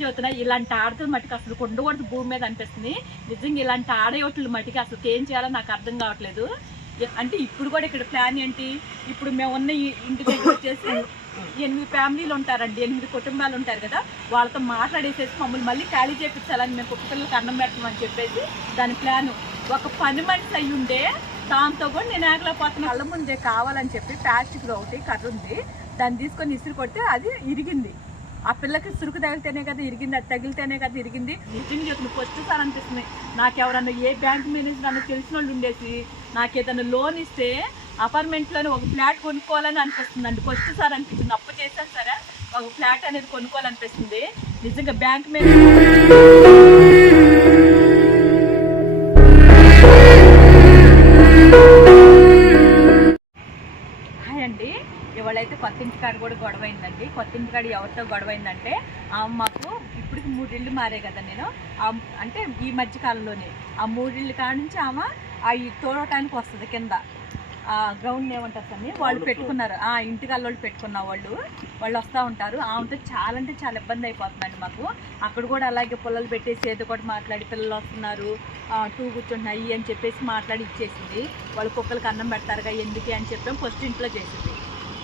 చదువుతున్నా ఇలాంటి ఆడతలు మటుకు అసలు ఉండకూడదు భూమి మీద అనిపిస్తుంది. నిజంగా ఇలాంటి ఆడయోట్లు మటుకు అసలు ఏం చేయాలో నాకు అర్థం కావట్లేదు. అంటే ఇప్పుడు కూడా ఇక్కడ ప్లాన్ ఏంటి, ఇప్పుడు మేము ఉన్న ఇంటి దగ్గర వచ్చేసి 8 ఫ్యామిలీలు ఉంటారండి, 8 కుటుంబాలు ఉంటారు కదా, వాళ్ళతో మాట్లాడేసేసి మమ్మల్ని మళ్ళీ ఖాళీ చేయించాలని మేము కుక్క పిల్లలకి అన్నం పెట్టమని చెప్పేసి దాని ప్లాను. ఒక పని మనిషి అయ్యి ఉండే దాంతో కూడా నేను ఆగలేకపోతున్నా. కళ్ళ ముందే కావాలని చెప్పి ప్లాస్టిక్ ఒకటి కర్ర ఉంది, దాన్ని తీసుకొని ఇసురు కొడితే అది ఇరిగింది. ఆ పిల్లకి సురుకు తగిలితేనే కదా ఇరిగింది, అది తగిలితేనే కదా ఇరిగింది. నిజంగా చెప్తున్నా ఫస్ట్ సార్ అనిపిస్తుంది నాకు, ఎవరన్నా ఏ బ్యాంక్ మేనేజర్ నన్ను తెలిసిన వాళ్ళు ఉండేసి నాకు ఏదైనా లోన్ ఇస్తే అపార్ట్మెంట్లోనే ఒక ఫ్లాట్ కొనుక్కోవాలని అనిపిస్తుంది అండి. ఫస్ట్ సార్ అనిపిస్తుంది, అప్పు చేశాను సరే ఒక ఫ్లాట్ అనేది కొనుక్కోవాలనిపిస్తుంది. నిజంగా బ్యాంక్ మేనేజర్ అండి. ఇవాళైతే కొత్త ఇంటికాడ కూడా గొడవ అయిందండి. కొత్త ఇంటికాడ ఎవరితో గొడవ అయిందంటే మాకు ఇప్పటికి 3 ఇళ్ళు మారే కదా నేను, అంటే ఈ మధ్య కాలంలోనే ఆ 3 ఇళ్ళ కాడ నుంచి ఆమె అవి తోడటానికి వస్తుంది కింద గ్రౌండ్ ఏమంటారు అని వాళ్ళు పెట్టుకున్నారు. ఇంటికి అల్లోళ్ళు పెట్టుకున్న వాళ్ళు వస్తూ ఉంటారు. ఆమెతో చాలా అంటే చాలా ఇబ్బంది అయిపోతుందండి మాకు. అక్కడ కూడా అలాగే పుల్లలు పెట్టేసి ఏదో కూడా మాట్లాడి పిల్లలు వస్తున్నారు 2 కూర్చుంటున్నాయి అని చెప్పేసి మాట్లాడి ఇచ్చేసింది. వాళ్ళు కుక్కలకి అన్నం పెడతారుగా ఎందుకు అని చెప్పాము. ఫస్ట్ ఇంట్లో చేసింది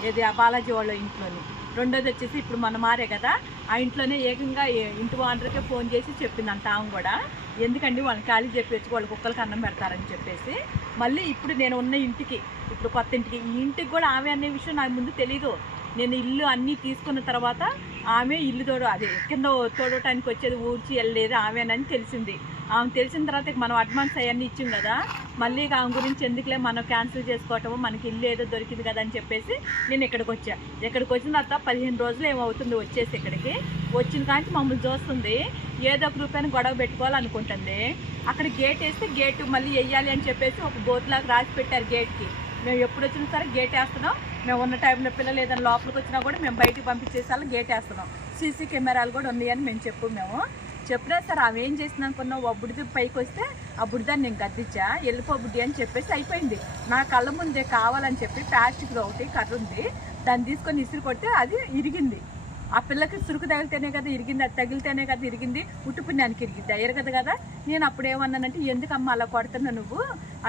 ఏది ఆ బాలాజీ వాళ్ళ ఇంట్లోని. రెండోది వచ్చేసి ఇప్పుడు మన మారే కదా ఆ ఇంట్లోనే ఏకంగా ఇంటి ఓనర్కే ఫోన్ చేసి చెప్పిందంట ఆమె కూడా, ఎందుకండి వాళ్ళని ఖాళీ చెప్పి వాళ్ళు కుక్కలకి అన్నం పెడతారని చెప్పేసి. మళ్ళీ ఇప్పుడు నేను ఉన్న ఇంటికి, ఇప్పుడు కొత్త ఇంటికి, ఈ ఇంటికి కూడా ఆమె అనే విషయం నాకు ముందు తెలీదు. నేను ఇల్లు అన్నీ తీసుకున్న తర్వాత ఆమె ఇల్లు అదే కింద తోడటానికి వచ్చేది ఊడ్చి వెళ్ళేది ఆమెనని తెలిసింది. ఆమె తెలిసిన తర్వాత మనం అడ్వాన్స్ అవన్నీ ఇచ్చాం కదా, మళ్ళీ ఆమె గురించి ఎందుకులే మనం క్యాన్సిల్ చేసుకోవటము, మనకి ఇల్లు ఏదో దొరికింది కదా అని చెప్పేసి నేను ఇక్కడికి వచ్చా. ఇక్కడికి వచ్చిన తర్వాత 15 రోజులు ఏమవుతుంది వచ్చేసి. ఇక్కడికి వచ్చిన కానీ మమ్మల్ని చూస్తుంది, ఏదో ఒక రూపాయని గొడవ పెట్టుకోవాలనుకుంటుంది. అక్కడ గేట్ వేస్తే గేటు మళ్ళీ వేయాలి అని చెప్పేసి ఒక బోర్డులాగా రాసి పెట్టారు గేట్కి. మేము ఎప్పుడు వచ్చినా సరే గేట్ వేస్తున్నాం. మేము ఉన్న టైంలో పిల్లలు ఏదైనా లోపలికి వచ్చినా కూడా మేము బయటికి పంపించేసాలి గేట్ వేస్తున్నాం. సీసీ కెమెరాలు కూడా ఉన్నాయని మేము చెప్పినా సరే ఆమె ఏం చేసింది అనుకున్నాం, ఆ బుడిది పైకి వస్తే ఆ బుడిదాన్ని నేను గద్దించా వెళ్ళిపో బుడ్డి అని చెప్పేసి అయిపోయింది. నా కళ్ళ ముందే కావాలని చెప్పి ప్లాస్టిక్ ఒకటి కర్ర ఉంది, దాన్ని తీసుకొని ఇసురు కొడితే అది ఇరిగింది. ఆ పిల్లకి సురుకు తగిలితేనే కదా ఇరిగింది, అది తగిలితేనే కదా ఇరిగింది, పుట్టుపుణ్యానికి ఇరిగింది ఎరగదు కదా. నేను అప్పుడు ఏమన్నానంటే ఎందుకమ్మా అలా కొడుతున్నా, నువ్వు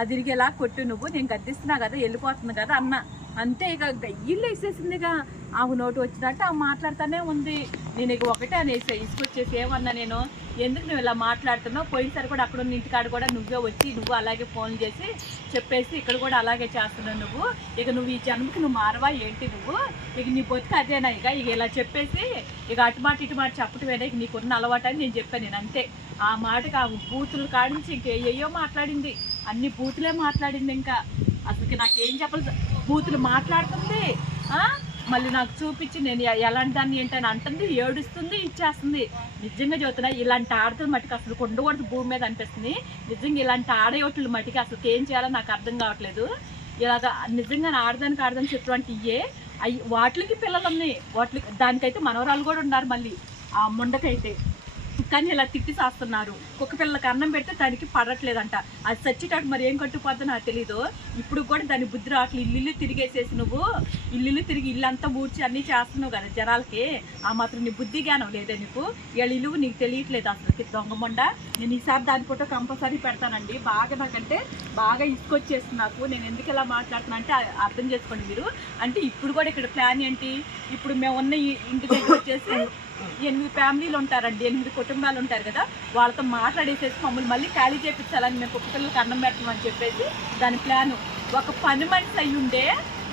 అది ఇరిగేలా కొట్టు, నువ్వు నేను గద్దిస్తున్నా కదా వెళ్ళిపోతుంది కదా అన్న. అంతే ఇక ఇల్లు వేసేసిందిగా. ఆమె నోటు వచ్చినట్టు ఆమె మాట్లాడుతూనే ఉంది. నేను ఇక ఒకటే అనేసి ఇసుకొచ్చేసి ఏమన్నా, నేను ఎందుకు నువ్వు ఇలా మాట్లాడుతున్నావు, పోయినసారి కూడా అక్కడ ఉన్న ఇంటికాడ కూడా నువ్వే వచ్చి నువ్వు అలాగే ఫోన్ చేసి చెప్పేసి ఇక్కడ కూడా అలాగే చేస్తున్నావు నువ్వు, ఇక నువ్వు ఈ జన్మకి నువ్వు మారవా ఏంటి, నువ్వు ఇక నీ బతుకు అదేనా, ఇక ఇలా చెప్పేసి ఇక అటుమాట ఇటుమాట చెప్పటమేనా ఇక నీకున్న అలవాటు అని నేను చెప్పాను. నేను అంతే. ఆ మాటకి ఆ బూతులు కాడించి ఇంకేయో మాట్లాడింది, అన్ని బూతులే మాట్లాడింది. ఇంకా అసలుకి నాకేం చెప్పాలి, బూతులు మాట్లాడుతుంది, మళ్ళీ నాకు చూపించి నేను ఎలాంటి దాన్ని ఏంటని అంటుంది, ఏడుస్తుంది, ఇచ్చేస్తుంది. నిజంగా చదువుతున్నా ఇలాంటి ఆడతలు మటుకు అసలు ఉండకూడదు భూమి మీద అనిపిస్తుంది. నిజంగా ఇలాంటి ఆడయోట్లు మటుకు అసలు ఏం చేయాలో నాకు అర్థం కావట్లేదు. ఇలాగ నిజంగా ఆడదానికి చెప్పినటువంటి ఇవే వాటికి పిల్లలు ఉన్నాయి, దానికైతే మనవరాలు కూడా ఉన్నారు మళ్ళీ ఆ ముండకైతే. కానీ ఇలా తిట్టి చేస్తున్నారు. కుక్క పిల్లలకి అన్నం పెడితే దానికి పడట్లేదంట, అది చచ్చేటట్టు మరి ఏం కట్టుకుపోద్దో నాకు తెలీదు. ఇప్పుడు కూడా దాని బుద్ధి రావట్లేదు. ఇల్లు తిరిగేసేసి నువ్వు ఇల్లు తిరిగి ఇల్లంతా ఊడ్చి అన్నీ చేస్తున్నావు కదా జనాలకి, ఆ మాత్రం నీ బుద్ధి జ్ఞానం లేదా నీకు, వీళ్ళ ఇల్లు నీకు తెలియట్లేదు అసలు దొంగమండ. నేను ఈసారి దాని ఫోటో కంపల్సరీ పెడతానండి. బాగా నాకంటే బాగా ఇసుకొచ్చేస్తుంది నాకు. నేను ఎందుకు ఇలా మాట్లాడుతున్నా అంటే అర్థం చేసుకోండి మీరు. అంటే ఇప్పుడు కూడా ఇక్కడ ప్లాన్ ఏంటి, ఇప్పుడు మేము ఉన్న ఇంటి దగ్గర వచ్చేసి 8 ఫ్యామిలీలు ఉంటారండి, 8 కుటుంబాలు ఉంటారు కదా, వాళ్ళతో మాట్లాడేసేసి మమ్మల్ని మళ్ళీ ఖాళీ చేయించాలని మేము కుక్క పిల్లలకి అన్నం పెట్టమని చెప్పేసి దాని ప్లాను. ఒక పని మనిషి అయ్యి ఉండే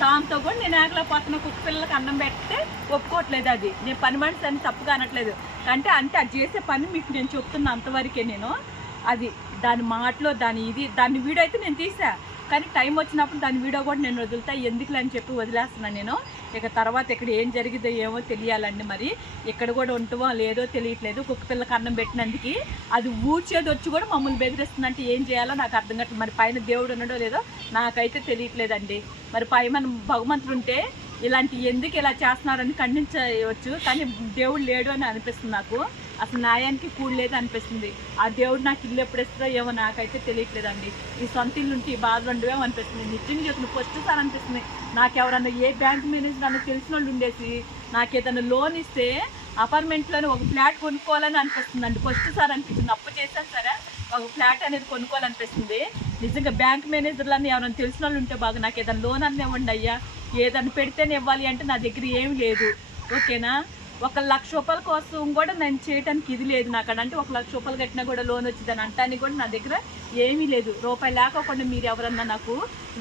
దాంతో కూడా నేను ఆగలేకపోతున్నా. కుక్క పిల్లలకి అన్నం పెడితే ఒప్పుకోవట్లేదు. అది నేను పని మనిషి అని తప్పుగా అనట్లేదు, అంటే అది చేసే పని మీకు నేను చెప్తున్నా అంతవరకే. నేను అది దాని మాటలో దాని వీడియో అయితే నేను తీసా, కానీ టైం వచ్చినప్పుడు దాని వీడియో కూడా నేను వదులుతా, ఎందుకులే అని చెప్పి వదిలేస్తున్నాను నేను. ఇక తర్వాత ఇక్కడ ఏం జరిగిందో ఏమో తెలియాలండి. మరి ఇక్కడ కూడా ఉంటామో లేదో తెలియట్లేదు. కుక్క పిల్లకి అన్నం పెట్టినందుకు అది ఊడ్చేది వచ్చి కూడా మమ్మల్ని బెదిరిస్తుందంటే ఏం చేయాలో నాకు అర్థం కావట్లేదు. మరి పైన దేవుడు ఉన్నాడో లేదో నాకైతే తెలియట్లేదండి. మరి పై మన భగవంతుడు ఉంటే ఇలాంటి ఎందుకు ఇలా చేస్తున్నారని ఖండించవచ్చు, కానీ దేవుడు లేడు అని అనిపిస్తుంది నాకు. అసలు న్యాయానికి కూడలేదు అనిపిస్తుంది. ఆ దేవుడు నాకు ఇల్లు ఎప్పుడు ఇస్తారో ఏమో నాకైతే తెలియట్లేదండి. ఈ సొంత ఇల్లు ఉంటే ఈ బాధలు ఉండవేమో అనిపిస్తుంది. నిజంగా చెప్తున్నా ఫస్ట్ సార్ అనిపిస్తుంది నాకు, ఎవరన్నా ఏ బ్యాంక్ మేనేజర్ నన్ను తెలిసిన వాళ్ళు ఉండేసి నాకు ఏదైనా లోన్ ఇస్తే అపార్ట్మెంట్లోనే ఒక ఫ్లాట్ కొనుక్కోవాలని అనిపిస్తుందండి. ఫస్ట్ సార్ అనిపించింది, అప్పు చేశాను సరే ఒక ఫ్లాట్ అనేది కొనుక్కోవాలనిపిస్తుంది. నిజంగా బ్యాంక్ మేనేజర్లని ఎవరైనా తెలిసిన వాళ్ళు ఉంటే బాగా, నాకు ఏదైనా లోన్ అన్న ఇవ్వండి అయ్యా, ఏదైనా పెడితేనే ఇవ్వాలి అంటే నా దగ్గర ఏమి లేదు. ఓకేనా, 1,00,000 కోసం కూడా నేను చేయడానికి ఇది లేదు నాకు. అంటే 1,00,000 కట్టినా కూడా లోన్ వచ్చిందని అంటానికి కూడా నా దగ్గర ఏమీ లేదు. రూపాయి లేకపోకుండా మీరు ఎవరన్నా నాకు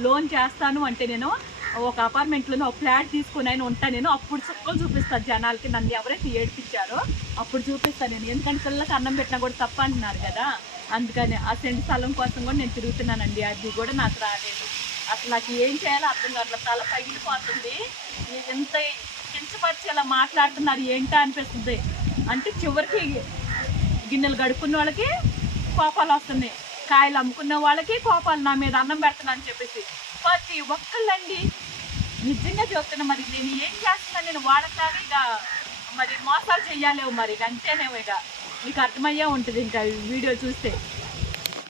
లోన్ చేస్తాను అంటే నేను ఒక అపార్ట్మెంట్లోనే ఒక ఫ్లాట్ తీసుకుని అయినా ఉంటాను నేను. అప్పుడు చుక్కలు చూపిస్తాను జనాలకి, నన్ను ఎవరైతే ఏడిపించారో అప్పుడు చూపిస్తాను నేను. ఎందుకంటే పిల్లలకి అన్నం పెట్టినా కూడా తప్ప అంటున్నారు కదా, అందుకని ఆ సెంటు స్థలం కోసం కూడా నేను తిరుగుతున్నానండి. అది కూడా నాకు రాలేదు. అసలు నాకు ఏం చేయాలో అర్థం కాదు, తల పగిలిపోతుంది. ఎంత కించపరిచి ఇలా మాట్లాడుతున్నారు ఏంటా అనిపిస్తుంది. అంటే చివరికి గిన్నెలు గడుపుకున్న వాళ్ళకి కోపాలు వస్తున్నాయి, కాయలు అమ్ముకున్న వాళ్ళకి కోపాలు, నా మీద అన్నం పెడుతున్నా అని చెప్పేసి ప్రతి ఒక్కళ్ళండి. నిజంగా చెప్తున్నా, మరి నేను ఏం చేస్తున్నాను, నేను వాళ్ళలాగా ఇక మరి మోసాలు చెయ్యాలేవు, మరి ఇక అంతేనేమో, ఇక మీకు అర్థమయ్యే ఉంటుంది ఇంకా వీడియో చూస్తే.